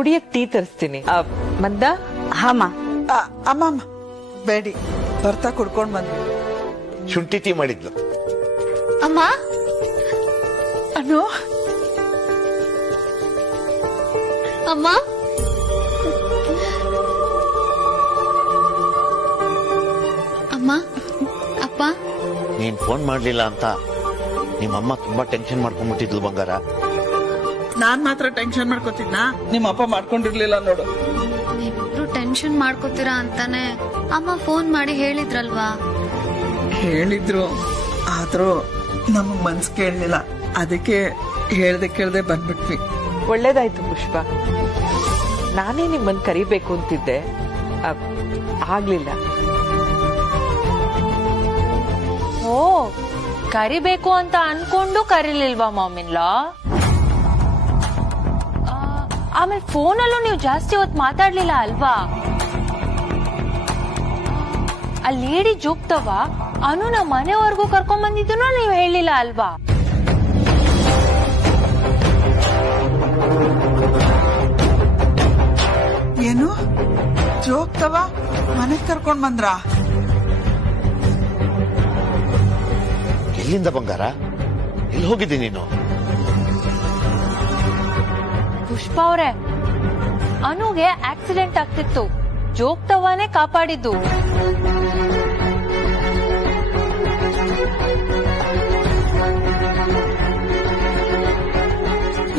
ಕುಡಿಯಕ್ ಟೀ ತರಿಸ್ತೀನಿ. ಮಂದ ಹಾಮ ಅಮ್ಮ ಬೇಡಿ ಬರ್ತಾ ಕುಡ್ಕೊಂಡ್ ಬಂದ್. ಶುಂಠಿ ಟೀ ಮಾಡಿದ್ಲು. ಅಮ್ಮ ಅಣ್ಣು ಅಮ್ಮ ಅಮ್ಮ ಅಪ್ಪ ನೀನ್ ಫೋನ್ ಮಾಡ್ಲಿಲ್ಲ ಅಂತ ನಿಮ್ಮಮ್ಮ ತುಂಬಾ ಟೆನ್ಷನ್ ಮಾಡ್ಕೊಂಡ್ಬಿಟ್ಟಿದ್ಲು ಬಂಗಾರ. ನಾನ್ ಮಾತ್ರ ಟೆನ್ಷನ್ ಮಾಡ್ಕೋತಿದ್ನ, ನಿಮ್ಮ ಅಪ್ಪ ಮಾಡ್ಕೊಂಡಿರ್ಲಿಲ್ಲ ನೋಡು. ನೀವಿಬ್ರು ಟೆನ್ಷನ್ ಮಾಡ್ಕೋತೀರಾ ಅಂತಾನೆ ಅಮ್ಮ ಫೋನ್ ಮಾಡಿ ಹೇಳಿದ್ರಲ್ವಾ. ಹೇಳಿದ್ರು, ಆದ್ರೂ ನಮಗ್ ಮನ್ಸ್ ಕೇಳಲಿಲ್ಲ. ಅದಕ್ಕೆ ಕೇಳ್ದೆ ಬಂದ್ಬಿಟ್ವಿ. ಒಳ್ಳೇದಾಯ್ತು ಪುಷ್ಪ. ನಾನೇ ನಿಮ್ಮನ್ ಕರಿಬೇಕು ಅಂತಿದ್ದೆ, ಆಗ್ಲಿಲ್ಲ. ಓ, ಕರಿಬೇಕು ಅಂತ ಅನ್ಕೊಂಡು ಕರೀಲಿಲ್ವಾ ಮಾಮಿನ್ಲಾ? ಆಮೇಲೆ ಫೋನಲ್ಲೂ ನೀವು ಜಾಸ್ತಿ ಹೊತ್ತು ಮಾತಾಡ್ಲಿಲ್ಲ ಅಲ್ವಾ? ಆ ಲೇಡಿ ಜೋಗ್ತವ ಅನು ನಮ್ಮ ಮನೆವರೆಗೂ ಕರ್ಕೊಂಡ್ ಬಂದಿದ್ದೂ ನೀವು ಹೇಳಿಲ್ಲ ಅಲ್ವಾ? ಏನು ಜೋಗ್ತವ ಮನೆಗ್ ಕರ್ಕೊಂಡ್ ಬಂದ್ರ? ಎಲ್ಲಿಂದ ಬಂಗಾರ? ಎಲ್ಲಿ ಹೋಗಿದ್ದಿ ನೀನು? ಪುಷ್ಪ ಅವ್ರೆ, ಅನುಗೆ ಆಕ್ಸಿಡೆಂಟ್ ಆಗ್ತಿತ್ತು, ಜೋಗ್ತವಾನೇ ಕಾಪಾಡಿದ್ದು.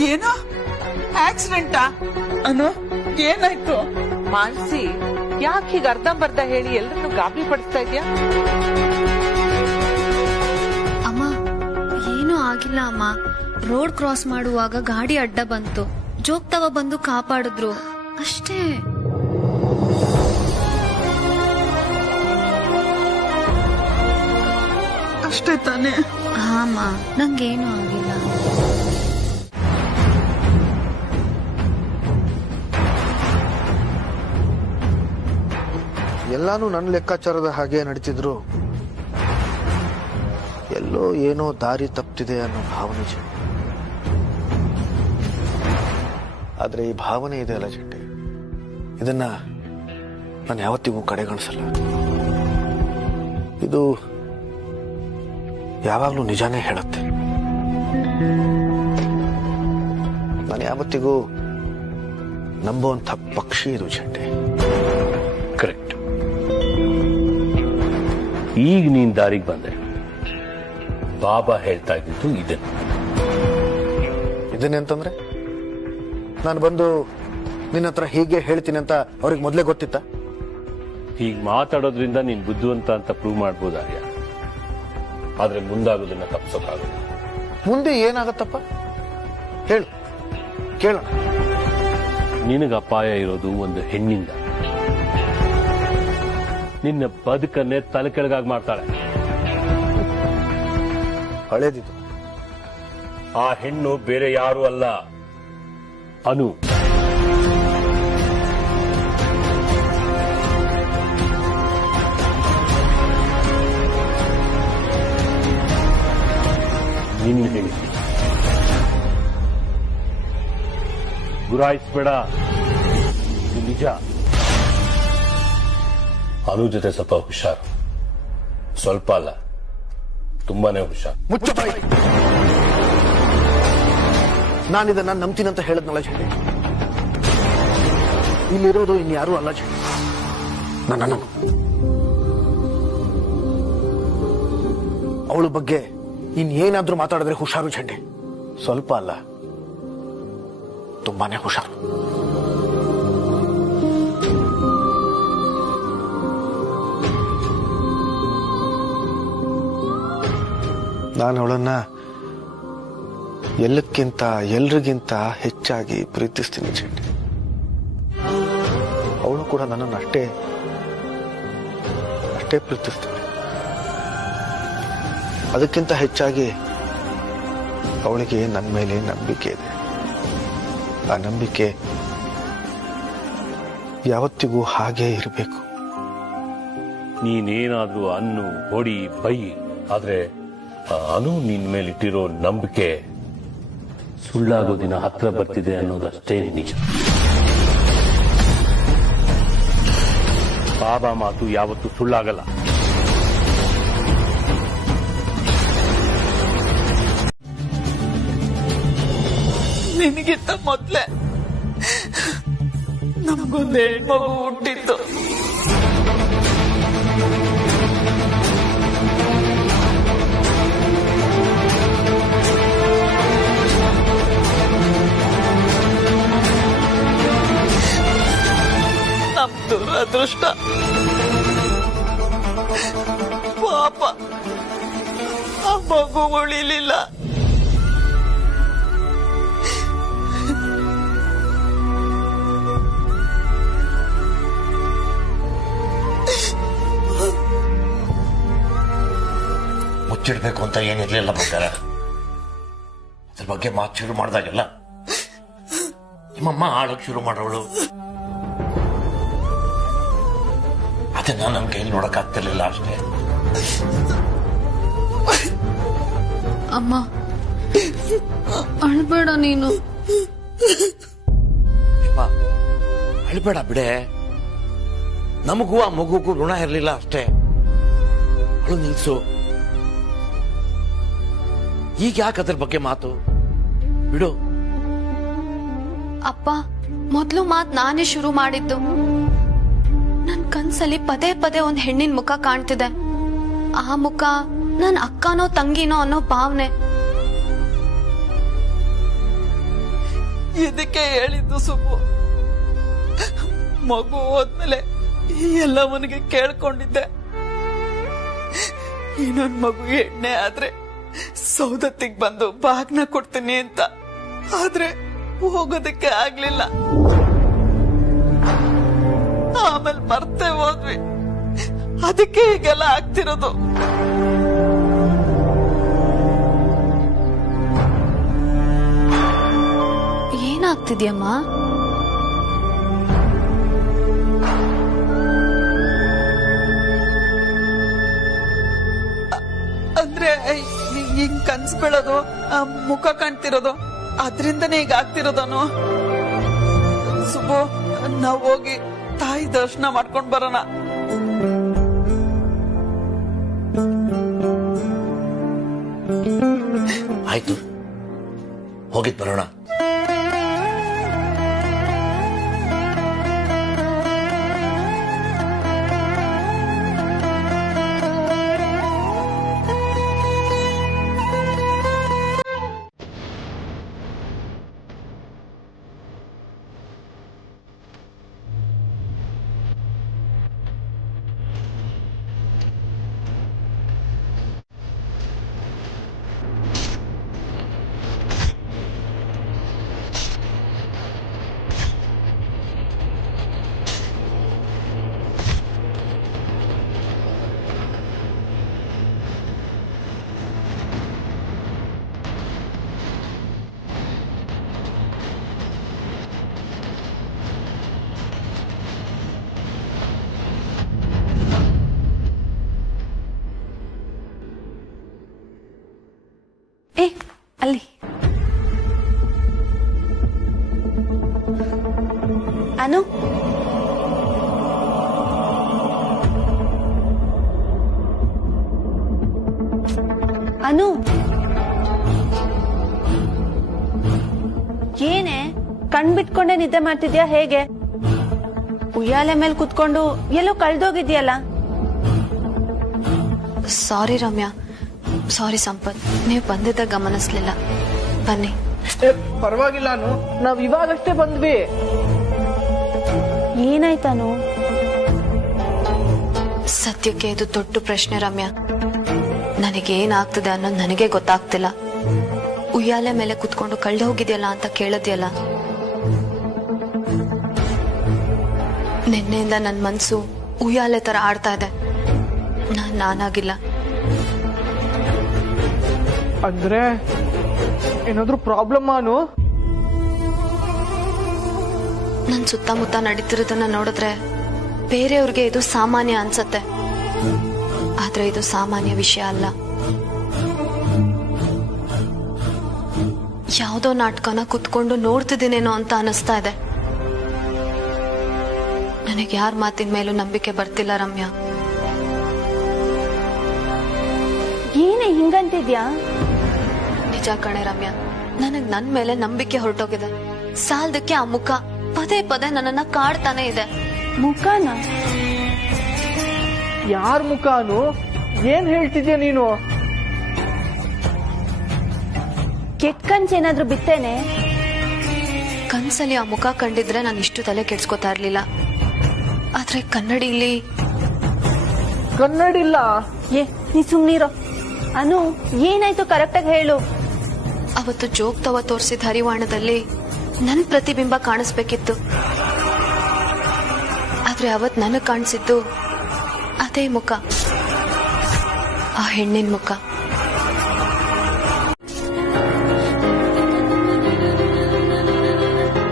ಏನು ಆಕ್ಸಿಡೆಂಟಾ? ಅನು ಏನಾಯ್ತು? ಮಾನ್ಸಿ, ಯಾಕೆ ಹೀಗೆ ಅರ್ಧಂಬರ್ಧ ಹೇಳಿ ಎಲ್ರನ್ನು ಗಾಬರಿ ಪಡಿಸ್ತಾ ಇದ್ಯಾ? ಅಮ್ಮ ಏನೂ ಆಗಿಲ್ಲ ಅಮ್ಮ. ರೋಡ್ ಕ್ರಾಸ್ ಮಾಡುವಾಗ ಗಾಡಿ ಅಡ್ಡ ಬಂತು, ಜೋಗ್ತವ ಬಂದು ಕಾಪಾಡಿದ್ರು ಅಷ್ಟೇ. ಅಷ್ಟೇ ತಾನೇ? ಹಾಮ, ನಂಗೇನು ಆಗಿಲ್ಲ. ಎಲ್ಲಾನು ನನ್ನ ಲೆಕ್ಕಾಚಾರದ ಹಾಗೆ ನಡೀತಿದ್ರು, ಎಲ್ಲೋ ಏನೋ ದಾರಿ ತಪ್ಪಿದೆ ಅನ್ನೋ ಭಾವನೆ ಚೆಂಡೆ. ಆದ್ರೆ ಈ ಭಾವನೆ ಇದೆ ಅಲ್ಲ ಚೆಂಡೆ, ಇದನ್ನ ನಾನು ಯಾವತ್ತಿಗೂ ಕಡೆಗಣಿಸಲ್ಲ. ಇದು ಯಾವಾಗ್ಲೂ ನಿಜಾನೇ ಹೇಳುತ್ತೆ. ನಾನು ಯಾವತ್ತಿಗೂ ನಂಬುವಂಥ ಪಕ್ಷಿ ಇದು ಚೆಂಡೆ. ಕರೆಕ್ಟ್. ಈಗ ನೀನ್ ದಾರಿಗೆ ಬಂದೆ. ಬಾಬಾ ಹೇಳ್ತಾ ಇದ್ದಿದ್ದು ಇದನ್ನೇ ಅಂತಂದ್ರೆ ನಾನು ಬಂದು ನಿನ್ನ ಹತ್ರ ಹೀಗೆ ಹೇಳ್ತೀನಿ ಅಂತ ಅವ್ರಿಗೆ ಮೊದಲೇ ಗೊತ್ತಿತ್ತ? ಹೀಗ್ ಮಾತಾಡೋದ್ರಿಂದ ನೀನ್ ಬುದ್ಧಿವಂತ ಅಂತ ಪ್ರೂವ್ ಮಾಡ್ಬೋದಾರ್ಯ, ಆದ್ರೆ ಮುಂದಾಗೋದನ್ನ ತಪ್ಪಿಸೋಕ್ಕಾಗಲ್ಲ. ಮುಂದೆ ಏನಾಗತ್ತಪ್ಪ ಹೇಳು, ಕೇಳೋಣ. ನಿನಗ ಅಪಾಯ ಇರೋದು ಒಂದು ಹೆಣ್ಣಿಂದ. ನಿನ್ನ ಬದುಕನ್ನೇ ತಲೆ ಕೆಳಗಾಗಿ ಮಾಡ್ತಾಳೆ. ಹಳೇದಿದು. ಆ ಹೆಣ್ಣು ಬೇರೆ ಯಾರು ಅಲ್ಲ, ಅನು. ನಿನ್ನ ಹೆಂಡತಿ. ಗುರಾಯಿಸ್ಬೇಡ, ಇದು ನಿಜ. ಅನು ಜೊತೆ ಸ್ವಲ್ಪ ಹುಷಾರು. ಸ್ವಲ್ಪ ಅಲ್ಲ, ತುಂಬಾನೇ ಹುಷಾರು. ಮುಚ್ಚ ಬಾಯಿ. ನಾನಿದನ್ನ ನಂಬ್ತೀನಂತ ಹೇಳದ್ನಲ್ಲ ಚೆಂಡೆ. ಇಲ್ಲಿರೋದು ಇನ್ಯಾರೂ ಅಲ್ಲ ಚೆಂಡೆ, ನನ್ನ. ಅವಳ ಬಗ್ಗೆ ಇನ್ನೇನಾದ್ರೂ ಮಾತಾಡಿದ್ರೆ ಹುಷಾರು ಚೆಂಡೆ. ಸ್ವಲ್ಪ ಅಲ್ಲ, ತುಂಬಾನೇ ಹುಷಾರು. ನಾನು ಅವಳನ್ನ ಎಲ್ಲಕ್ಕಿಂತ ಎಲ್ರಿಗಿಂತ ಹೆಚ್ಚಾಗಿ ಪ್ರೀತಿಸ್ತೀನಿ ಚೆಂಡೆ. ಅವಳು ಕೂಡ ನನ್ನನ್ನು ಅಷ್ಟೇ ಪ್ರೀತಿಸ್ತಾಳೆ. ಅದಕ್ಕಿಂತ ಹೆಚ್ಚಾಗಿ ಅವಳಿಗೆ ನನ್ನ ಮೇಲೆ ನಂಬಿಕೆ ಇದೆ. ಆ ನಂಬಿಕೆ ಯಾವತ್ತಿಗೂ ಹಾಗೇ ಇರಬೇಕು. ನೀನೇನಾದ್ರೂ ಅನ್ನು ಹೊಡಿ ಬೈ, ಆದ್ರೆ ಅನು ನಿನ್ ಮೇಲಿಟ್ಟಿರೋ ನಂಬಿಕೆ ಸುಳ್ಳಾಗೋ ದಿನ ಹತ್ರ ಬರ್ತಿದೆ ಅನ್ನೋದಷ್ಟೇ ನಿಜ. ಬಾಬಾ ಮಾತು ಯಾವತ್ತೂ ಸುಳ್ಳಾಗಲ್ಲ. ನಿನಗಿಂತ ಮೊದ್ಲೇ ನಮಗೊಂದು ಹೆಣ್ಮಗು ಹುಟ್ಟಿತ್ತು. ನಮ್ ದುರದೃಷ್ಟ ಪಾಪ ಆ ಮಗು ಉಳಿಲಿಲ್ಲ. ಮುಚ್ಚಿಡ್ಬೇಕು ಅಂತ ಏನಿರ್ಲಿಲ್ಲ ಬಂಗಾರ. ಅದ್ರ ಬಗ್ಗೆ ಮಾತು ಶುರು ಮಾಡಿದಾಗೆಲ್ಲ ನಿಮ್ಮಮ್ಮ ಆಳಕ್ ಶುರು ಮಾಡೋಳು. ಅದನ್ನ ನಮ್ ಕೈಲಿ ನೋಡಕ್ ಆಗ್ತಿರ್ಲಿಲ್ಲ ಅಷ್ಟೇ. ಅಮ್ಮ ಅಳ್ಬೇಡ ನೀನು. ಅಳ್ಬೇಡ ಬಿಡೆ. ನಮಗೂ ಆ ಮಗುಗೂ ಋಣ ಇರ್ಲಿಲ್ಲ ಅಷ್ಟೇ. ಅಳು ನಿಲ್ಸು. ಈಗ ಯಾಕೆ ಅದ್ರ ಬಗ್ಗೆ ಮಾತು ಬಿಡು. ಅಪ್ಪ ಮೊದ್ಲು ಮಾತ್ ನಾನೇ ಶುರು ಮಾಡಿದ್ದು. ನನ್ ಕನ್ಸಲ್ಲಿ ಪದೇ ಪದೇ ಒಂದ್ ಹೆಣ್ಣಿನ ಮುಖ ಕಾಣ್ತಿದೆ. ಆ ಮುಖ ನನ್ ಅಕ್ಕನೋ ತಂಗಿನೋ ಅನ್ನೋ ಭಾವನೆ. ಇದಕ್ಕೆ ಹೇಳಿದ್ದು ಸುಬ್ಬು. ಮಗು ಹೋದ್ಮೇಲೆ ಎಲ್ಲವನಿಗೆ ಕೇಳ್ಕೊಂಡಿದ್ದೆ, ಇನ್ನೊಂದ್ ಮಗು ಎಣ್ಣೆ ಆದ್ರೆ ಸೌದತ್ತಿಗ್ ಬಂದು ಬಾಗ್ನ ಕೊಡ್ತೀನಿ ಅಂತ. ಆದ್ರೆ ಹೋಗೋದಕ್ಕೆ ಆಗ್ಲಿಲ್ಲ. ಆಮೇಲೆ ಮರ್ತೇ ಹೋದ್ವಿ. ಅದಕ್ಕೆ ಹೀಗೆಲ್ಲ ಆಗ್ತಿರೋದು. ಏನಾಗ್ತಿದ್ಯಮ್ಮ? ಅಂದ್ರೆ ಹಿಂಗ್ ಕನ್ಸ್ ಬೀಳೋದು, ಮುಖ ಕಾಣ್ತಿರೋದು, ಅದ್ರಿಂದನೇ ಈಗ ಆಗ್ತಿರೋದನು. ಸುಬ್ಬು, ನಾವ್ ಹೋಗಿ ತಾಯಿ ದರ್ಶನ ಮಾಡ್ಕೊಂಡ್ ಬರೋಣ. ಆಯ್ತು, ಹೋಗಿದ್ ಬರೋಣ. ಏ ಅಲ್ಲಿ ಅನು, ಅನು ಏನೇ ಕಣ್ಬಿಟ್ಕೊಂಡೆ ನಿದ್ದೆ ಮಾಡ್ತಿದ್ಯಾ? ಹೇಗೆ ಉಯ್ಯಾಲೆ ಮೇಲೆ ಕುತ್ಕೊಂಡು ಎಲ್ಲೋ ಕಳ್ದೋಗಿದ್ಯಲ್ಲ? ಸಾರಿ ರಮ್ಯಾ, ಸಾರಿ ಸಂಪತ್, ನೀವು ಬಂದಿದ್ದ ಗಮನಿಸ್ಲಿಲ್ಲ. ಬನ್ನಿ. ಪರವಾಗಿಲ್ಲ, ನಾವ್ ಇವಾಗಷ್ಟೇ ಬಂದ್ವಿ. ಏನಾಯ್ತಾನು? ಸದ್ಯಕ್ಕೆ ಇದು ದೊಡ್ಡ ಪ್ರಶ್ನೆ ರಮ್ಯಾ. ನನಗೇನಾಗ್ತದೆ ಅನ್ನೋದು ನನಗೆ ಗೊತ್ತಾಗ್ತಿಲ್ಲ. ಉಯ್ಯಾಲೆ ಮೇಲೆ ಕುತ್ಕೊಂಡು ಕಳ್ದು ಹೋಗಿದ್ಯಲ್ಲ ಅಂತ ಕೇಳಿದ್ಯಲ್ಲ, ನಿನ್ನೆಯಿಂದ ನನ್ ಮನ್ಸು ಉಯ್ಯಾಲೆ ತರ ಆಡ್ತಾ ಇದೆ. ನಾನಾಗಿಲ್ಲ. ಅಂದ್ರೆ ಏನಾದ್ರೂ ಪ್ರಾಬ್ಲಮ್ ಅನು? ನನ್ ಸುತ್ತಮುತ್ತ ನಡೀತಿರೋದನ್ನ ನೋಡಿದ್ರೆ ಬೇರೆಯವ್ರಿಗೆ ಇದು ಸಾಮಾನ್ಯ ಅನ್ಸತ್ತೆ. ಆದ್ರೆ ಇದು ಸಾಮಾನ್ಯ ವಿಷಯ ಅಲ್ಲ. ಯಾವ್ದೋ ನಾಟಕನ ಕುತ್ಕೊಂಡು ನೋಡ್ತಿದ್ದೀನೇನೋ ಅಂತ ಅನಿಸ್ತಾ ಇದೆ. ನನಗೆ ಯಾರ ಮಾತಿನ ಮೇಲೂ ನಂಬಿಕೆ ಬರ್ತಿಲ್ಲ ರಮ್ಯಾ. ಏನೇ ಹಿಂಗಂತಿದ್ಯಾ? ನಿಜ ಕಣೆ ರಮ್ಯಾ, ನನಗ್ ನನ್ ಮೇಲೆ ನಂಬಿಕೆ ಹೊರಟೋಗಿದೆ. ಸಾಲದಕ್ಕೆ ಆ ಮುಖ ಪದೇ ಪದೇ ನನ್ನನ್ನ ಕಾಡ್ತಾನೆ ಇದೆ. ಮುಖನ? ಯಾರ್ ಮುಖಾನು? ಏನ್ ಹೇಳ್ತಿದ್ಯಾ ನೀನು? ಕೆಟ್ಟ ಕನ್ಸೇನಾದ್ರೂ ಬಿತ್ತೇನೆ? ಕನ್ಸಲ್ಲಿ ಆ ಮುಖ ಕಂಡಿದ್ರೆ ನಾನು ಇಷ್ಟು ತಲೆ ಕೆಡ್ಸ್ಕೊತಾ ಇರ್ಲಿಲ್ಲ. ಆದ್ರೆ ಕನ್ನಡಿಲಿ ಕನ್ನಡಿಲ್ಲ. ಏ ನೀ ಸುಮ್ನಿರೋ. ಅನು, ಏನಾಯ್ತು ಕರೆಕ್ಟಾಗಿ ಹೇಳು. ಅವತ್ತು ಜೋಗ್ತವ ತೋರಿಸಿದ ಹರಿವಾಣದಲ್ಲಿ ನನ್ ಪ್ರತಿಬಿಂಬ ಕಾಣಿಸ್ಬೇಕಿತ್ತು. ಆದ್ರೆ ಅವತ್ ನನಗ್ ಕಾಣಿಸಿದ್ದು ಅದೇ ಮುಖ, ಆ ಹೆಣ್ಣಿನ ಮುಖ.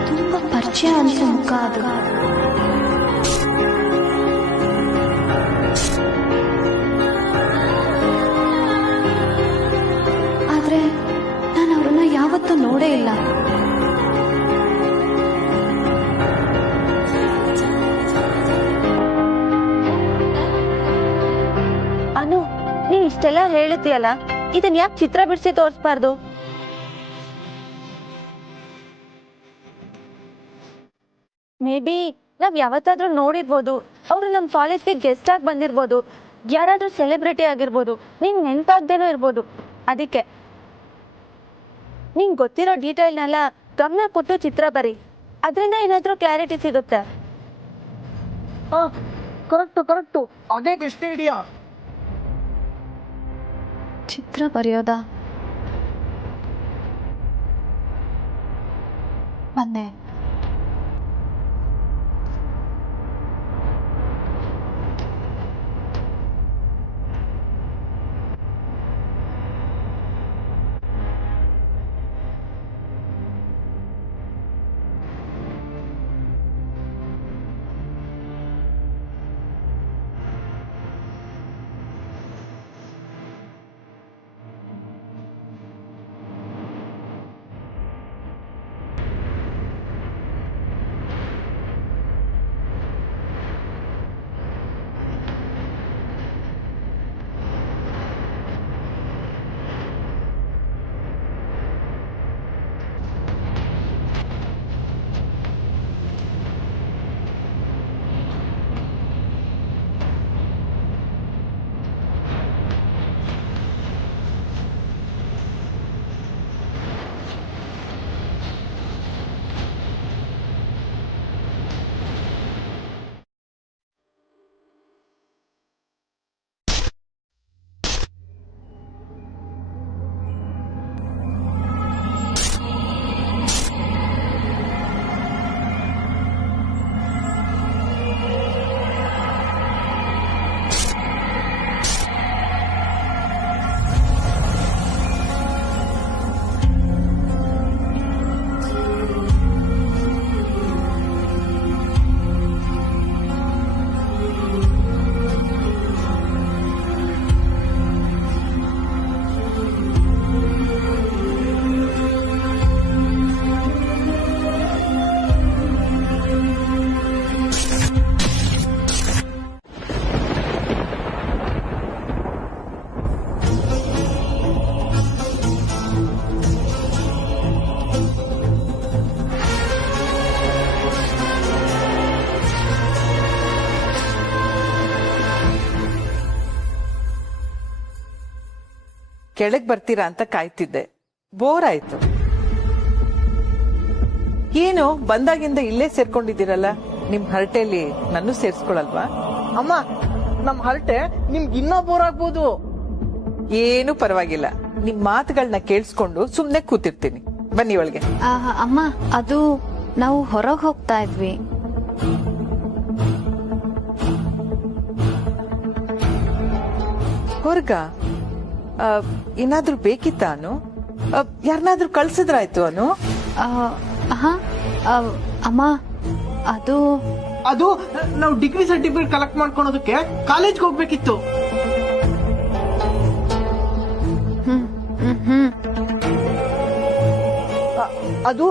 ತುಂಬಾ ಪರಿಚಯ ಅನ್ಸೋ ಮುಖ ಅದು. ಆದ್ರೆ ನಾನು ಅವ್ರನ್ನ ಯಾವತ್ತೂ ನೋಡೇ ಇಲ್ಲ. ಅನು, ನೀ ಇಷ್ಟೆಲ್ಲ ಹೇಳುತ್ತೀಯಲ್ಲ, ಇದನ್ ಯಾಕೆ ಚಿತ್ರ ಬಿಡಿಸಿ ತೋರಿಸ್ಬಾರ್ದು? ಮೇ ಬಿ ನಾವ್ ಯಾವತ್ತಾದ್ರೂ ನೋಡಿರ್ಬೋದು. ಅವ್ರು ನಮ್ ಕಾಲೇಜ್ಗೆ ಗೆಸ್ಟ್ ಆಗಿ ಬಂದಿರ್ಬೋದು, ಯಾರಾದ್ರೂ ಸೆಲೆಬ್ರಿಟಿ ಆಗಿರ್ಬೋದು, ನಿಂಗ್ ನೆನ್ಪಾಗ್ದೇನೋ ಇರ್ಬೋದು. ಅದಕ್ಕೆ ನಿಂಗ್ ಗೊತ್ತಿರೋ ಡೀಟೇಲ್ನೆಲ್ಲ ಗಮನ ಕೊಟ್ಟು ಚಿತ್ರ ಬರಿ, ಅದರಿಂದ ಏನಾದ್ರೂ ಕ್ಲಾರಿಟಿ ಸಿಗುತ್ತೆ. ಕರೆಕ್ಟು ಅದೇ ಬೆಸ್ಟ್ ಐಡಿಯಾ. ಚಿತ್ರ ಬರೆಯೋದಾ? ಬಂದೆ. ಕೆಳಗ್ ಬರ್ತೀರಾ ಅಂತ ಕಾಯ್ತಿದ್ದೆ, ಬೋರ್ ಆಯ್ತು. ಏನು ಬಂದಾಗಿಂದ ಇಲ್ಲೇ ಸೇರ್ಕೊಂಡಿದ್ದೀರಲ್ಲ, ನಿಮ್ ಹರಟೆಯಲ್ಲಿ ನನ್ನೂ ಸೇರ್ಸ್ಕೊಳಲ್ವಾ? ಅಮ್ಮ, ನಮ್ ಹರಟೆ ನಿಮ್ಗೆ ಇನ್ನೂ ಬೋರ್ ಆಗ್ಬೋದು. ಏನು ಪರವಾಗಿಲ್ಲ, ನಿಮ್ ಮಾತುಗಳನ್ನ ಕೇಳಿಸ್ಕೊಂಡು ಸುಮ್ನೆ ಕೂತಿರ್ತೀನಿ. ಬನ್ನಿ ಒಳಗೆ. ಅಮ್ಮ, ಅದು ನಾವು ಹೊರಗೆ ಹೋಗ್ತಾ ಇದ್ವಿ. ಹೊರ್ಗ ಏನಾದ್ರೂ ಬೇಕಿತ್ತ ಅನು? ಯಾರನ್ನಾದ್ರೂ ಕಳ್ಸಿದ್ರಾಯ್ತು ಅನು? ಅಮ್ಮ, ಅದು ನಾವು ಡಿಗ್ರಿ ಸರ್ಟಿಫಿಕೇಟ್ ಕಲೆಕ್ಟ್ ಮಾಡ್ಕೊಳೋದಕ್ಕೆ ಕಾಲೇಜ್ಗೆ ಹೋಗ್ಬೇಕಿತ್ತು. ಅದು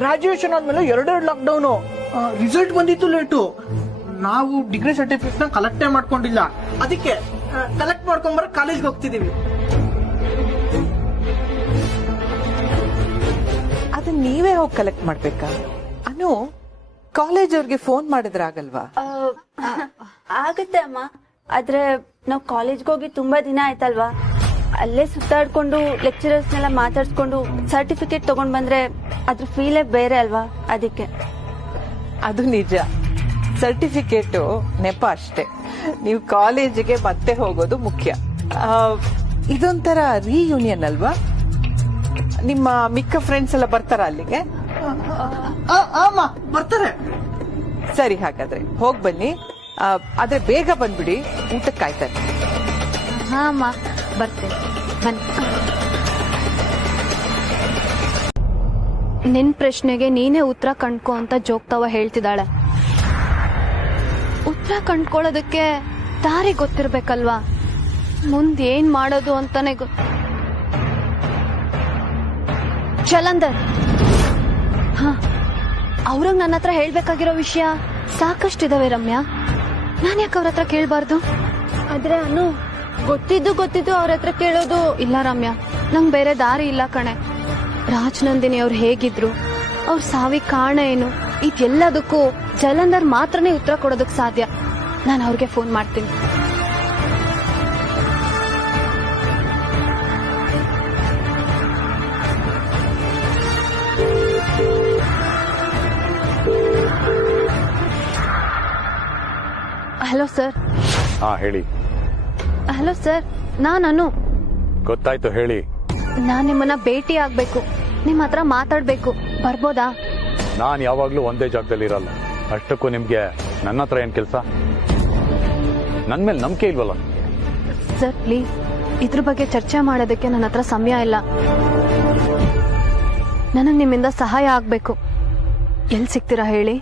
ಗ್ರಾಜುಯೇಷನ್ ಆದ್ಮೇಲೆ 2 ಲಾಕ್ಡೌನು, ರಿಸಲ್ಟ್ ಬಂದಿತ್ತು ಲೇಟು. ನಾವು ಡಿಗ್ರಿ ಸರ್ಟಿಫಿಕೇಟ್ ನ ಕಲೆಕ್ಟೇ ಮಾಡ್ಕೊಂಡಿಲ್ಲ, ಅದಕ್ಕೆ ಕಲೆಕ್ಟ್ ಮಾಡ್ಕೊಂಬರ ಕಾಲೇಜ್ಗೆ ಹೋಗ್ತಿದೀವಿ. ಅದನ್ನ ನೀವೇ ಹೋಗಿ ಕಲೆಕ್ಟ್ ಮಾಡ್ಬೇಕಾ? ಅನು, ಕಾಲೇಜ್ ಅವ್ರಿಗೆ ಫೋನ್ ಮಾಡಿದ್ರೆ ಆಗಲ್ವಾ? ಆಗತ್ತೆ ಅಮ್ಮ, ಆದ್ರೆ ನಾವು ಕಾಲೇಜ್ಗೆ ಹೋಗಿ ತುಂಬಾ ದಿನ ಆಯ್ತಲ್ವಾ, ಅಲ್ಲೇ ಸುತ್ತಾಡ್ಕೊಂಡು ಲೆಕ್ಚರರ್ಸ್ನೆಲ್ಲ ಮಾತಾಡ್ಸ್ಕೊಂಡು ಸರ್ಟಿಫಿಕೇಟ್ ತಗೊಂಡ್ ಬಂದ್ರೆ ಅದ್ರ ಫೀಲೇ ಬೇರೆ ಅಲ್ವಾ, ಅದಕ್ಕೆ. ಅದು ನಿಜ, ಸರ್ಟಿಫಿಕೇಟು ನೆಪ ಅಷ್ಟೇ. ನೀವು ಕಾಲೇಜಿಗೆ ಮತ್ತೆ ಹೋಗೋದು ಮುಖ್ಯ. ಇದೊಂಥರ ರೀಯೂನಿಯನ್ ಅಲ್ವಾ? ನಿಮ್ಮ ಮಿಕ್ಕ ಫ್ರೆಂಡ್ಸ್ ಎಲ್ಲ ಬರ್ತಾರ ಅಲ್ಲಿಗೆ? ಅಮ್ಮ ಬರ್ತಾರೆ. ಸರಿ, ಹಾಗಾದ್ರೆ ಹೋಗ್ ಬನ್ನಿ. ಆದ್ರೆ ಬೇಗ ಬಂದ್ಬಿಡಿ, ಊಟಕ್ಕೆ ಕಾಯ್ತಾರೆ. ಹಾ ಅಮ್ಮ, ಬರ್ತೇನೆ, ಬನ್ನಿ. ನಿನ್ ಪ್ರಶ್ನೆಗೆ ನೀನೇ ಉತ್ತರ ಕಂಡ್ಕೋ ಅಂತ ಜೋಗ್ತಾವ ಹೇಳ್ತಿದ್ದಾಳೆ. ಉತ್ತರ ಕಂಡ್ಕೊಳ್ಳೋದಕ್ಕೆ ದಾರಿ ಗೊತ್ತಿರ್ಬೇಕಲ್ವಾ? ಮುಂದ್ ಏನ್ ಮಾಡೋದು ಅಂತಾನೆ ಜಲಂಧರ್, ಹಾ, ಅವ್ರಿಗೆ ನನ್ನ ಹತ್ರ ಹೇಳ್ಬೇಕಾಗಿರೋ ವಿಷಯ ಸಾಕಷ್ಟಿದಾವೆ ರಮ್ಯಾ. ನಾನ್ ಯಾಕೆ ಅವ್ರ ಹತ್ರ ಕೇಳ್ಬಾರ್ದು? ಆದ್ರೆ ಅನು, ಗೊತ್ತಿದ್ದು ಅವ್ರ ಹತ್ರ ಕೇಳೋದು. ಇಲ್ಲ ರಮ್ಯಾ, ನಂಗ್ ಬೇರೆ ದಾರಿ ಇಲ್ಲ ಕಣೆ. ರಾಜನಂದಿನಿ ಅವ್ರು ಹೇಗಿದ್ರು, ಅವ್ರ ಸಾವಿಗೆ ಕಾರಣ ಏನು, ಇದೆಲ್ಲದಕ್ಕೂ ಜಲಂಧರ್ ಮಾತ್ರನೇ ಉತ್ತರ ಕೊಡೋದಕ್ ಸಾಧ್ಯ. ನಾನು ಅವ್ರಿಗೆ ಫೋನ್ ಮಾಡ್ತೀನಿ. Hello sir. ಹಾ ಹೇಳಿ. ಹಲೋ ಸರ್, ನಾನು ಗೊತ್ತಾಯ್ತು, ಹೇಳಿ. ನಾನ್ ನಿಮ್ಮನ್ನ ಭೇಟಿ ಆಗ್ಬೇಕು, ನಿಮ್ ಹತ್ರ ಮಾತಾಡ್ಬೇಕು, ಬರ್ಬೋದಾ? ನಾನ್ ಯಾವಾಗ್ಲೂ ಒಂದೇ ಜಾಗದಲ್ಲಿ ಇರಲ್ಲ, ಅಷ್ಟಕ್ಕೂ ನಿಮ್ಗೆ ನನ್ನ ಹತ್ರ ಏನ್ ಕೆಲಸ? ನನ್ ಮೇಲೆ ನಂಬಿಕೆ ಇಲ್ವಲ್ಲ ನಿಮ್ಗೆ? ಸರ್ ಪ್ಲೀಸ್, ಇದ್ರ ಬಗ್ಗೆ ಚರ್ಚೆ ಮಾಡೋದಕ್ಕೆ ನನ್ನ ಹತ್ರ ಸಮಯ ಇಲ್ಲ. ನನಗ್ ನಿಮ್ಮಿಂದ ಸಹಾಯ ಆಗ್ಬೇಕು. ಎಲ್ಲಿ ಸಿಗ್ತೀರಾ ಹೇಳಿ?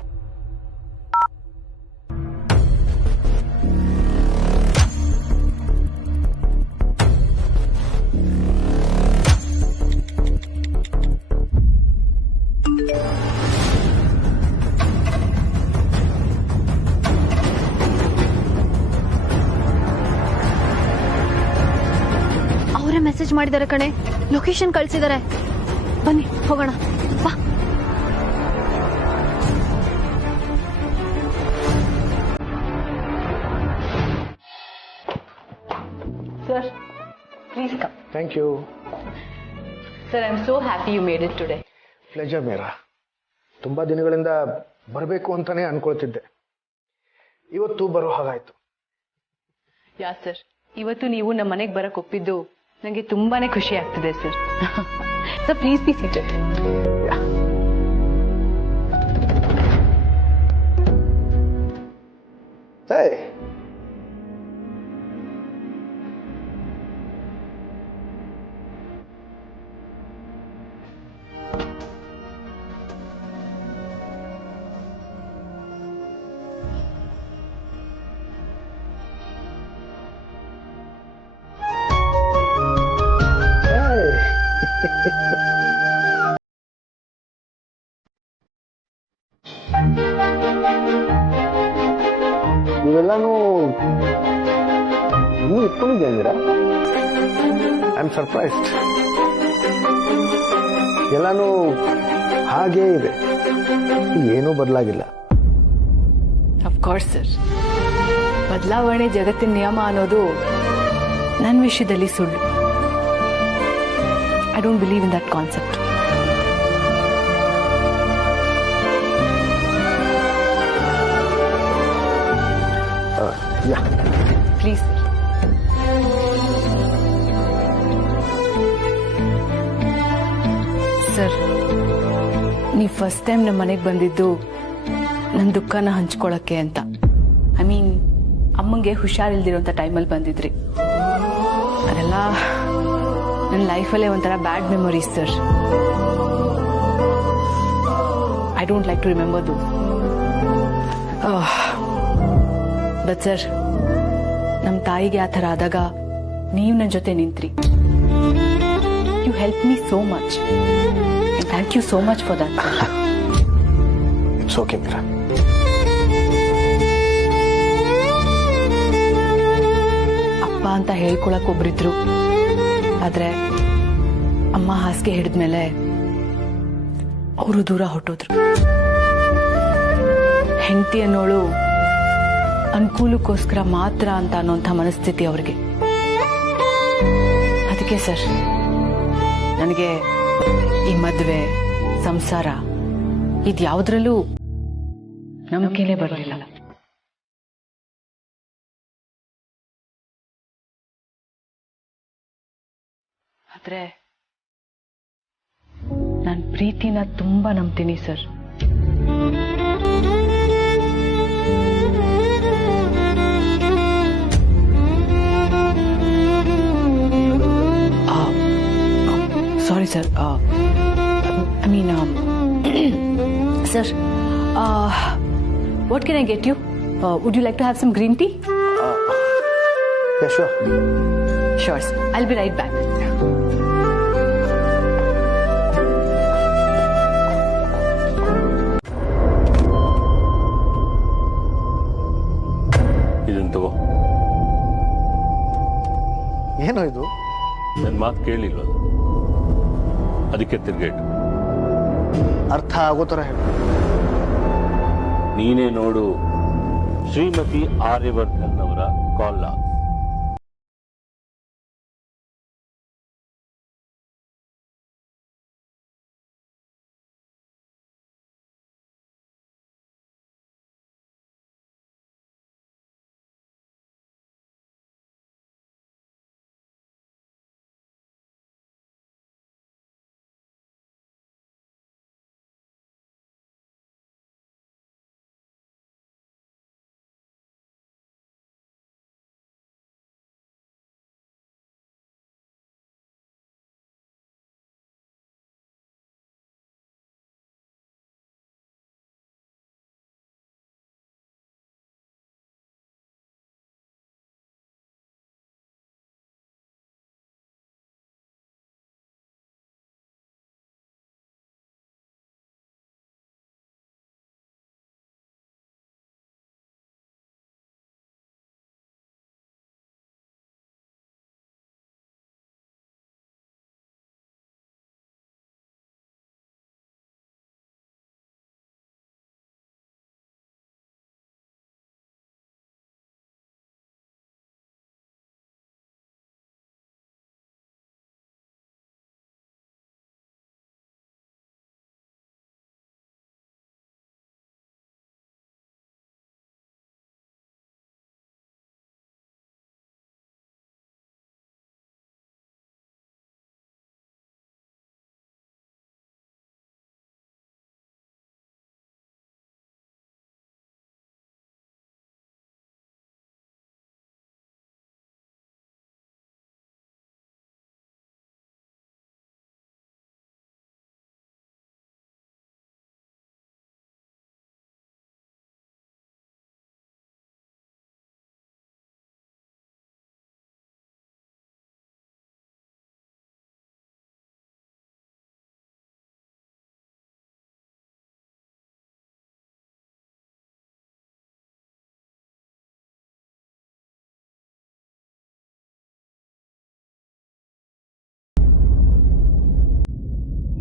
ಅವರೇ ಮೆಸೇಜ್ ಮಾಡಿದ್ದಾರೆ ಕಣೆ, ಲೊಕೇಶನ್ ಕಳ್ಸಿದ್ದಾರೆ. ಬನ್ನಿ ಹೋಗೋಣ, ಬಾ. Sir, please come. Thank you. Sir, I'm so happy you made it today. Pleasure Meera. ತುಂಬಾ ದಿನಗಳಿಂದ ಬರಬೇಕು ಅಂತಾನೆ ಅನ್ಕೊಳ್ತಿದ್ದೆ, ಇವತ್ತು ಬರೋ ಹಾಗಾಯ್ತು. ಯಾ ಸರ್, ಇವತ್ತು ನೀವು ನಮ್ಮ ಮನೆಗೆ ಬರಕ್ ಒಪ್ಪಿದ್ದು ನನಗೆ ತುಂಬಾನೇ ಖುಷಿ ಆಗ್ತಿದೆ sir. Sir please be seated. ನೀವೆಲ್ಲಾನು ಇನ್ನೂ ಇಟ್ಕೊಂಡಿದ್ದೀರಾ? I am surprised. ಎಲ್ಲಾನು ಹಾಗೇ ಇದೆ, ಏನೂ ಬದಲಾಗಿಲ್ಲ. ಅಫ್ಕೋರ್ಸ್ ಸರ್, ಬದಲಾವಣೆ ಜಗತ್ತಿನ ನಿಯಮ ಅನ್ನೋದು ನನ್ನ ವಿಷಯದಲ್ಲಿ ಸುಳ್ಳು. I don't believe in that concept. Please sir, ನೀವು ಫಸ್ಟ್ ಟೈಮ್ ನಮ್ಮ ಮನೆಗೆ ಬಂದಿದ್ದು ನನ್ನ ದುಃಖನ ಹಂಚ್ಕೊಳಕ್ಕೆ ಅಂತ. ಐ ಮೀನ್, ಅಮ್ಮಂಗೆ ಹುಷಾರಿಲ್ದಿರೋಂಥ ಟೈಮಲ್ಲಿ ಬಂದಿದ್ರಿ. ಅದೆಲ್ಲ ನನ್ನ ಲೈಫಲ್ಲೇ ಒಂಥರ bad memories sir. I don't like to remember those. But sir, ನಮ್ಮ ತಾಯಿಗೆ ಆ ಥರ ಆದಾಗ ನೀವು ನನ್ನ ಜೊತೆ ನಿಂತ್ರಿ. You help me so much. Thank you so much for that. It's okay Meera. ಅಂತ ಹೇಳ್ಕೊಳಕ್ ಒಬ್ರಿದ್ರು. ಆದ್ರೆ ಅಮ್ಮ ಹಾಸಿಗೆ ಹಿಡಿದ್ಮೇಲೆ ಅವರು ದೂರ ಹೊಟ್ಟೋದ್ರು. ಹೆಂಡತಿ ಅನ್ನೋಳು ಅನುಕೂಲಕ್ಕೋಸ್ಕರ ಮಾತ್ರ ಅಂತ ಅನ್ನೋಂಥ ಮನಸ್ಥಿತಿ ಅವ್ರಿಗೆ. ಅದಕ್ಕೆ ಸರ್ ನನಗೆ ಈ ಮದುವೆ ಸಂಸಾರ ಇದ್ಯಾವುದ್ರಲ್ಲೂ ನಂಬಿಕೆನೇ ಬರಲಿಲ್ಲ. ಆದ್ರೆ ನಾನು ಪ್ರೀತಿನ ತುಂಬಾ ನಂಬ್ತೀನಿ sir. Sorry, sir. I mean, sir, what can I get you? Would you like to have some green tea? Yeah, sure. Sure, sir. I'll be right back. ಇದನ್ನು ತಗೋ. ಏನೋ ಇದು? ನನ್ನ ಮಾತು ಕೇಳಿಲ್ವಲ್ಲ, ಅದಕ್ಕೆ ತಿರ್ಗೇಟು. ಅರ್ಥ ಆಗೋ ಥರ ಹೇಳು. ನೀನೇ ನೋಡು, ಶ್ರೀಮತಿ ಆರ್ಯವರ್ಧನ್ ಅವರ ಕಾಲ್ ಲಾಗ್.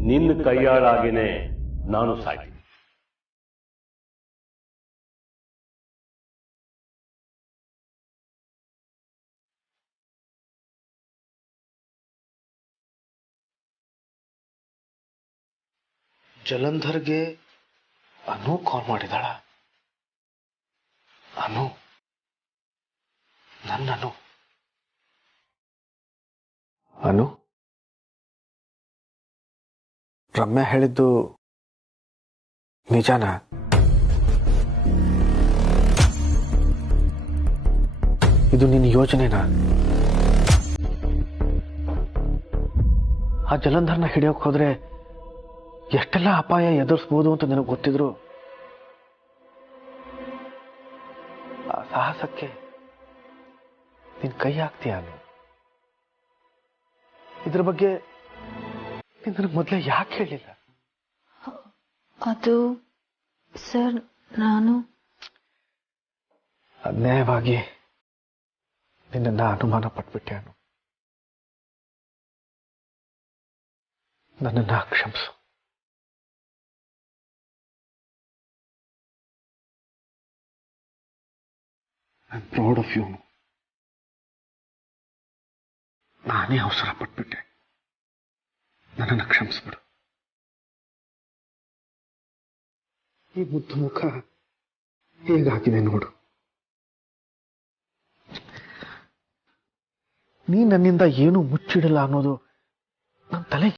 ನಿನ್ನ ಕೈಯಾಳಾಗೇನೆ ನಾನು ಸಾಯ್ತೀನಿ. ಜಲಂಧರ್ಗೆ ಅನು ಕಾಲ್ ಮಾಡಿದಾಳ? ಅನು? ನನ್ನನು? ಅನು? ರಮ್ಯಾ ಹೇಳಿದ್ದು ನಿಜಾನ? ಇದು ನಿನ್ನ ಯೋಚನೆನಾ? ಆ ಜಲಂಧರ್ನ ಹಿಡಿಯೋಕ್ ಹೋದ್ರೆ ಎಷ್ಟೆಲ್ಲ ಅಪಾಯ ಎದುರಿಸಬಹುದು ಅಂತ ನನಗೆ ಗೊತ್ತಿದ್ರು ಆ ಸಾಹಸಕ್ಕೆ ನಿನ್ ಕೈ ಹಾಕ್ತೀಯ? ಇದ್ರ ಬಗ್ಗೆ ನನಗೆ ಮೊದಲೇ ಯಾಕೆ ಹೇಳಿಲ್ಲ? ಅದು ಸರ್, ನಾನು ಅನ್ಯಾಯವಾಗಿ ನಿನ್ನ ಅನುಮಾನ ಪಟ್ಬಿಟ್ಟೆ ಅನು. ನನ್ನನ್ನ ಕ್ಷಮಿಸು. I am proud of you. ನಾನೇ ಅವಸರ ಪಟ್ಬಿಟ್ಟೆ. ನನ್ನನ್ನು ಕ್ಷಮಿಸ್ಬಿಡು. ಈ ಮುದ್ದು ಮುಖ ಹೇಗಾಗಿದೆ ನೋಡು. ನೀ ನನ್ನಿಂದ ಏನು ಮುಚ್ಚಿಡಲ್ಲ ಅನ್ನೋದು ನನ್ನ ತಲೆ.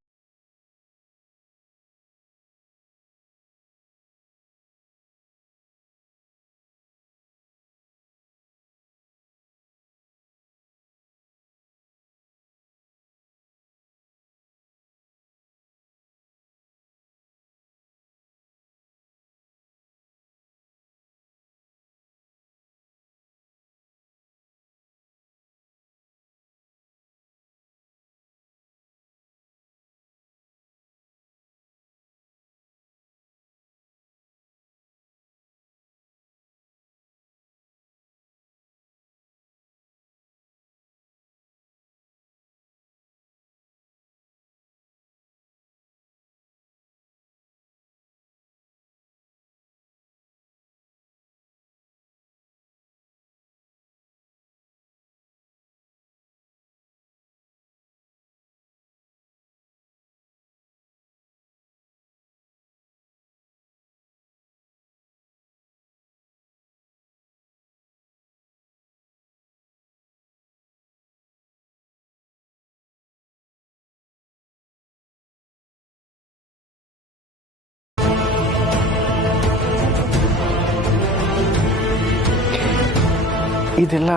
ಇದೆಲ್ಲ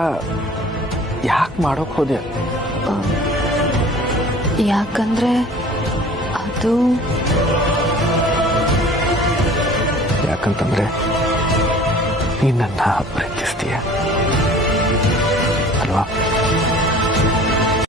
ಯಾಕೆ ಮಾಡೋಕ್ ಹೋದೆ? ಯಾಕಂದ್ರೆ ಅದು ಯಾಕಂತಂದ್ರೆ ನೀ ನನ್ನ ಪ್ರೀತಿಸ್ತೀಯ ಅಲ್ವಾ?